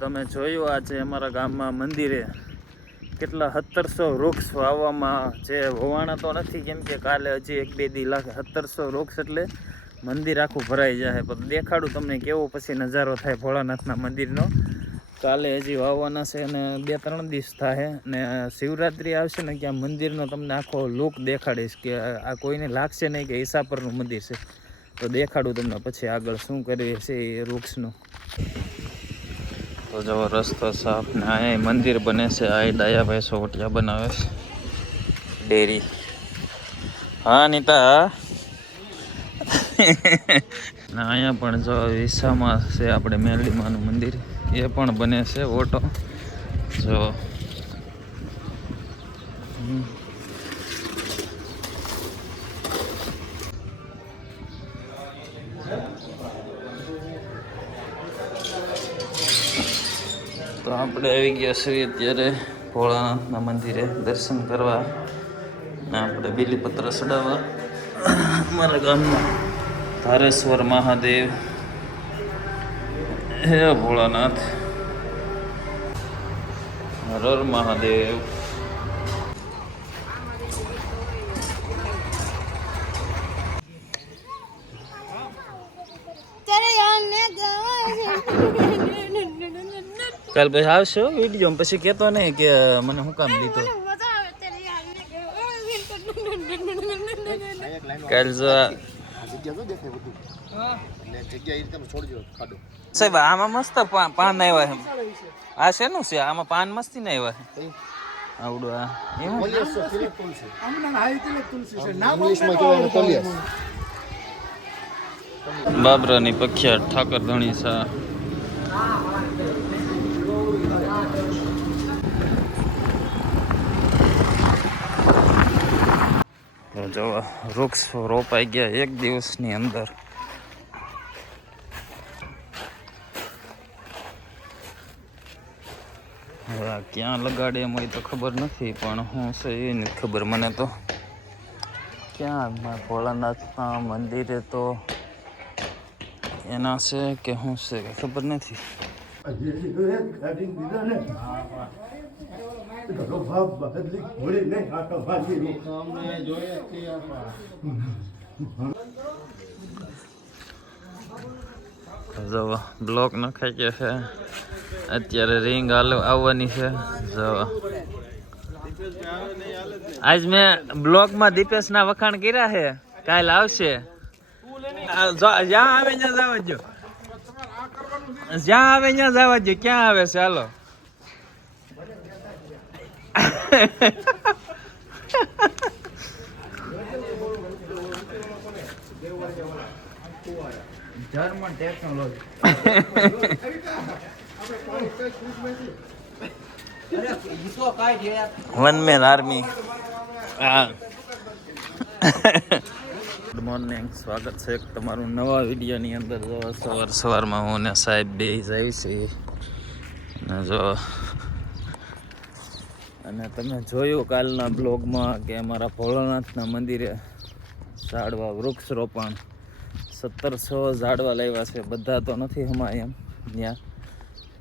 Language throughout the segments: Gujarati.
તમે જોયું આજે અમારા ગામમાં મંદિરે કેટલા 1700 વૃક્ષ વાવવામાં જે વવાણા તો નથી, કેમ કે કાલે હજી 1-2 દી લાગે. 1700 વૃક્ષ એટલે મંદિર આખું ભરાઈ જાય. પણ દેખાડું તમને કેવો પછી નજારો થાય ભોળાનાથના મંદિરનો. કાલે હજી વાવવાના છે અને 2-3 દિવસ થાય ને શિવરાત્રિ આવશે ને ક્યાં મંદિરનો તમને આખો લુક દેખાડીશ કે આ કોઈને લાગશે નહીં કે ઈસાપરનું મંદિર છે. તો દેખાડું તમને પછી આગળ શું કરીએ છે એ વૃક્ષનું. તો જો રસ્તો સાફ ને અહીંયા મંદિર બને છે. આ ડાયાભાઈ સોવટિયા બનાવે છે ડેરી. હા નીતા ના અહીંયા પણ જો વિસામાં છે આપણે મેરડીમાનું મંદિર, એ પણ બને છે ઓટો. જો તો આપણે આવી ગયા છીએ અત્યારે ભોળાનાથના મંદિરે દર્શન કરવા ને આપણે બીલીપત્ર ચડાવવા. અમારા ગામમાં ધારેશ્વર મહાદેવ, હે ભોળાનાથ, હર મહાદેવ. કાલ પછી આવશો વિડીયો પછી કહેતો નહીં કે મને શું કામ લીધો. કાલ જો સાહેબ આમાં મસ્ત પાન આવ્યા છે. આ શેનું છે? આમાં પાન મસ્તી ના આવ્યા છે. આવડું બાબરાની પ્રખ્યાત ઠાકર ધણી શાહ. જો વૃક્ષ રોપાઈ ગયા 1 દિવસની અંદર. હવે ક્યાં લગાડે એમ હોય તો ખબર નથી, પણ શું છે એ નથી ખબર મને તો. ક્યાં ભોળાનાથના મંદિરે તો એના છે કે શું છે કે ખબર નથી. બ્લોક નખાઈ ગયા છે અત્યારે. રિંગ આવવાની છે. આજ મેં બ્લોગમાં દીપેશના વખાણ કર્યા છે. કાલ આવશે. જ્યાં આવે ત્યાં જવા દો, જ્યાં આવે ત્યાં જવા દો. ક્યાં આવે છે હાલો. German technology. One man army. હા, ગુડ મોર્નિંગ, સ્વાગત છે તમારું નવા વિડીયોની અંદર. સવારમાં હું ને સાહેબ બે જાય છે અને જો અને તમે જોયું કાલના બ્લોગમાં કે અમારા ભોળાનાથના મંદિરે ઝાડવા વૃક્ષ રોપણ 1700 ઝાડવા લાવ્યા છે. બધા તો નથી હમાય એમ, ત્યાં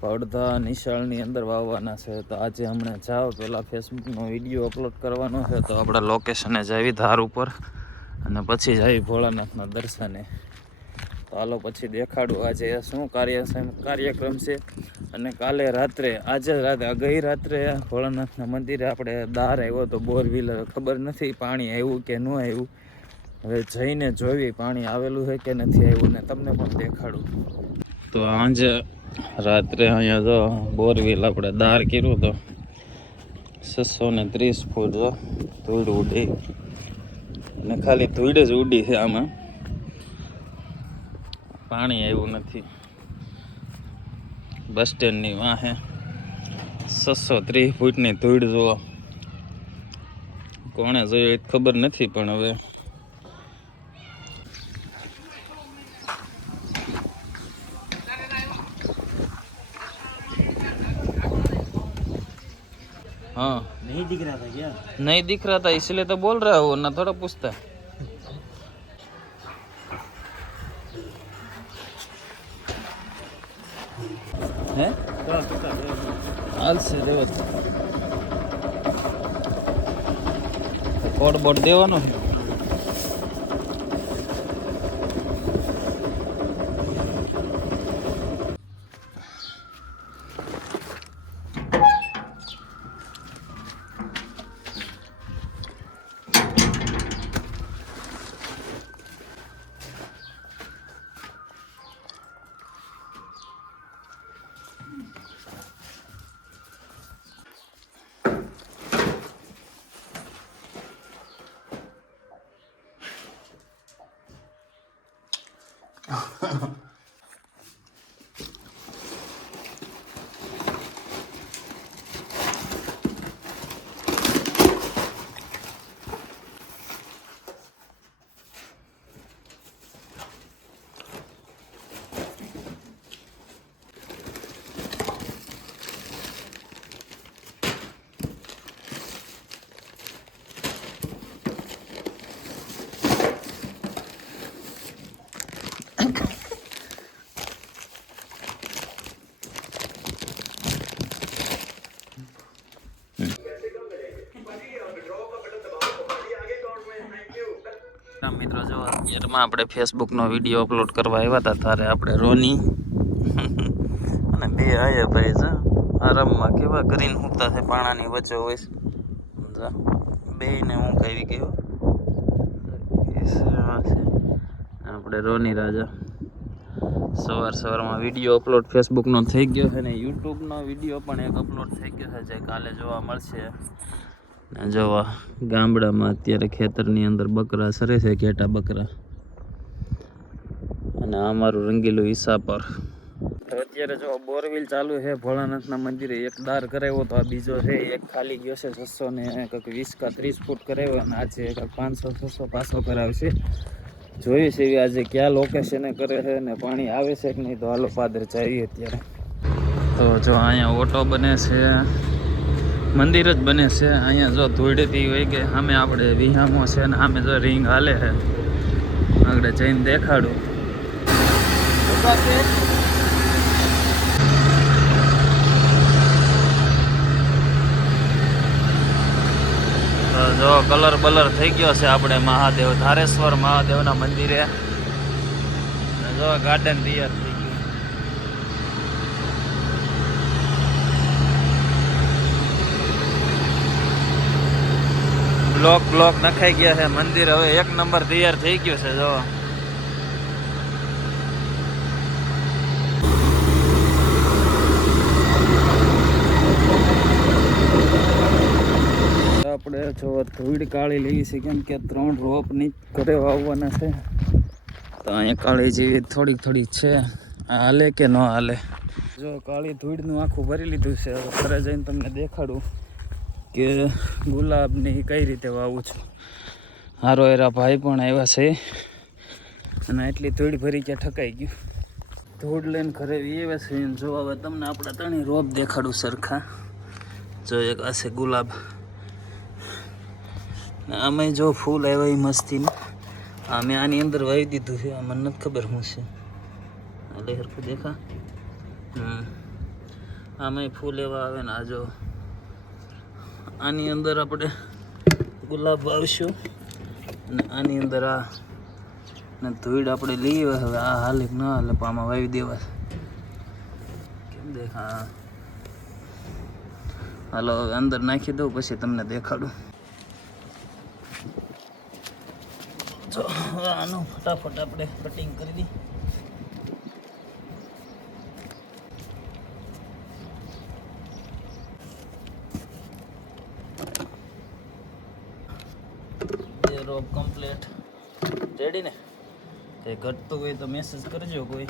પડધા નિશાળની અંદર વાવવાના છે. તો આજે હમણાં જાઓ પહેલાં ફેસબુકનો વિડીયો અપલોડ કરવાનો છે, તો આપણા લોકેશને જાવી ધાર ઉપર અને પછી જાવી ભોળાનાથના દર્શને. તો હાલો પછી દેખાડું આજે શું કાર્યક્રમ છે. અને કાલે રાત્રે, આજે રાત્રે, ગઈ રાત્રે ભોળાનાથના મંદિરે આપણે દાર આવ્યો તો બોરવીલ. ખબર નથી પાણી આવ્યું કે ન આવ્યું. હવે જઈને જોવી પાણી આવેલું છે કે નથી આવ્યું ને તમને પણ દેખાડું. તો આજે રાત્રે અહીંયા જો બોરવીલ આપણે દાર કર્યું તો 630 ફૂટ જો ધૂળ ઉડી, અને ખાલી ધૂળ જ ઉડી છે. આમાં પાણી આવ્યું નથી. બસ સ્ટેન્ડની વાહે 630 ફૂટની ધૂળ જુઓ. કોણે જોયું એ ખબર નથી, પણ હવે हाँ नहीं दिख रहा था क्या? नहीं दिख रहा था इसलिए तो बोल रहा हूँ ना, थोड़ा पूछता है। હાલશે દેવો કોડ બોર્ડ દેવાનો છે. મિત્રો જો અત્યારમાં આપણે ફેસબુકનો વિડીયો અપલોડ કરવા આવ્યા હતા ત્યારે આપણે રોની અને બે આયા ભાઈ છે આરામમાં કેવા કરીને સૂતા છે પાણાની વચ્ચે હોય છે બેને હું કહી ગયો આપણે રોની રાજા સવારમાં વિડીયો અપલોડ ફેસબુકનો થઈ ગયો છે ને યુટ્યુબનો વિડીયો પણ એક અપલોડ થઈ ગયો છે જે કાલે જોવા મળશે. જોવા ગામડામાં અત્યારે ખેતરની અંદર બકરા સરે છે, ઘેટા બકરા, અને આ મારું રંગીલું ઈસાપર. અત્યારે જો બોરવેલ ચાલુ છે ભોળાનાથના મંદિરે. એક દાર કરાવ્યો તો આ બીજો છે, એક ખાલી ગયો છે 620 કા 30 ફૂટ કરાવ્યો, અને આજે 500-600 પાછો કરાવશે. જોયું છે એવી આજે ક્યાં લોકેશને કરે છે ને પાણી આવે છે કે નહીં. તો હાલો પાદર જઈએ અત્યારે. તો જો અહીંયા ઓટો બને છે, મંદિર જ બને છે. અહીંયા જો ધૂળેટી હોય કે સામે આપણે વિહામો છે ને સામે જો રિંગ હાલે છે. આગળ જઈને દેખાડું. જો કલર બલર થઈ ગયો છે આપણે મહાદેવ ધારેશ્વર મહાદેવના મંદિરે. જો ગાર્ડન તૈયાર થઈ ગયું. બ્લોક નખાઈ ગયા છે. મંદિર હવે 1 નંબર તૈયાર થઈ ગયું છે. જો આપણે જો ધૂળ કાળી લેવી છે, કેમ કે 3 રોપ ની ઘરે વાવવાના છે. તો અહીંયા કાળી જેવી થોડીક છે. હાલે કે ન હાલે. જો કાળી ધૂળનું આખું ભરી લીધું છે. હવે ઘરે જઈને તમને દેખાડું કે ગુલાબની કઈ રીતે વાવું છું. હારો એરા ભાઈ પણ આવ્યા છે, અને એટલી ધૂળ ભરી ક્યાં ઠકાઈ ગયું. ધૂળ લઈને ઘરે આવ્યા છે. જો હવે તમને આપણા 3 રોપ દેખાડું સરખા. જો એક આ છે ગુલાબ, આમાં જો ફૂલ આવ્યા એ મસ્તી. મેં આની અંદર વાવી દીધું છે. મને નથી ખબર શું છે. એટલે સરખું દેખા. આમાં ફૂલ એવા આવે ને. આ જો આની અંદર આપણે ગુલાબ વાવશું, અને આની અંદર આ ને ધૂળ આપણે લઈએ. હવે આ હાલે ન હાલે પણ આમાં વાવી દેવા. કેમ દેખા. હાલો હવે અંદર નાખી દઉં પછી તમને દેખાડું. જો આનું ફટાફટ આપણે કટિંગ કરી દઈએ. રોપ કમ્પ્લીટ રેડી ને. તે ઘટતું હોય તો મેસેજ કરજો. કોઈ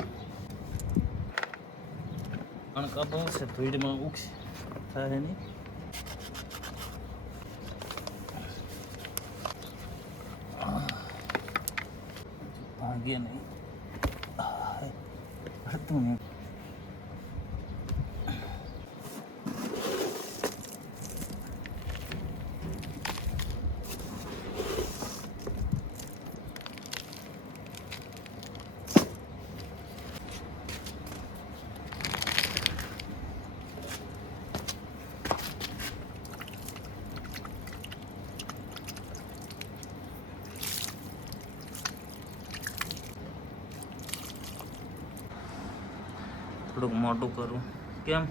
અણકા બહુ છે, ધૂળમાં ઉગશે થાય નહીં. ભાગે નહીં હટતું નહીં. થોડુંક મોટું કરું. કેમ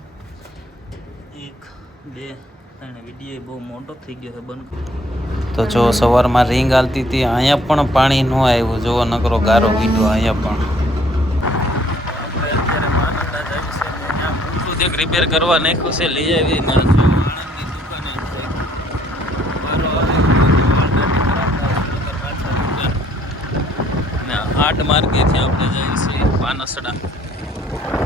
1 2 3 વિડીયો બહુ મોટો થઈ ગયો છે, બંધ કરું. તો જો સવારમાં રીંગ હાલતી હતી, અહીંયા પણ પાણી ન આવ્યું. જોવો નકરો ગારો વીડો અહીંયા પણ. રિપેર કરવા નાખ્યું છે, લઈ આવી માણસો આણંદની દુકાને અને 8 માર્ગેથી આપણે જઈએ છીએ પાનસડા.